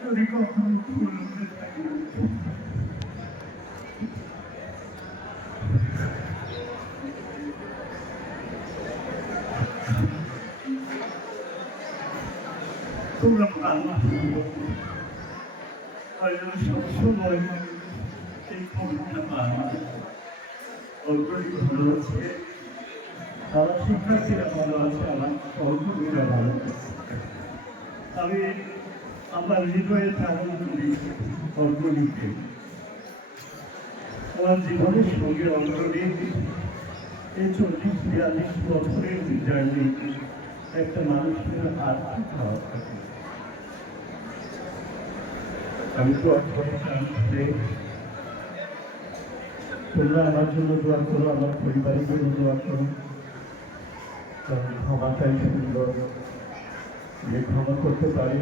যদি কখনো ভুল হয়ে থাকে তোমরা আল্লাহ হয়তো সবসময় এই খবরটা পাওয়া অল্পই ভালো আছে, আমার শিক্ষার্থীরা ভালো আছে, আমার সহকর্মীরা ভালো আছে। আমি আমার হৃদয়ে ধারণ করি অর্জনীকে, আমার জীবনের সঙ্গে অর্জনী এই 40-42 বছরের জার্নি একটা মানুষের হাত খাওয়া থাকে। আমি তো তোমরা আমার জন্য দোয়া করো, আমার পরিবারের জন্য দোয়া করো, কারণ ক্ষমাটাই সুন্দর, যে ক্ষমা করতে পারে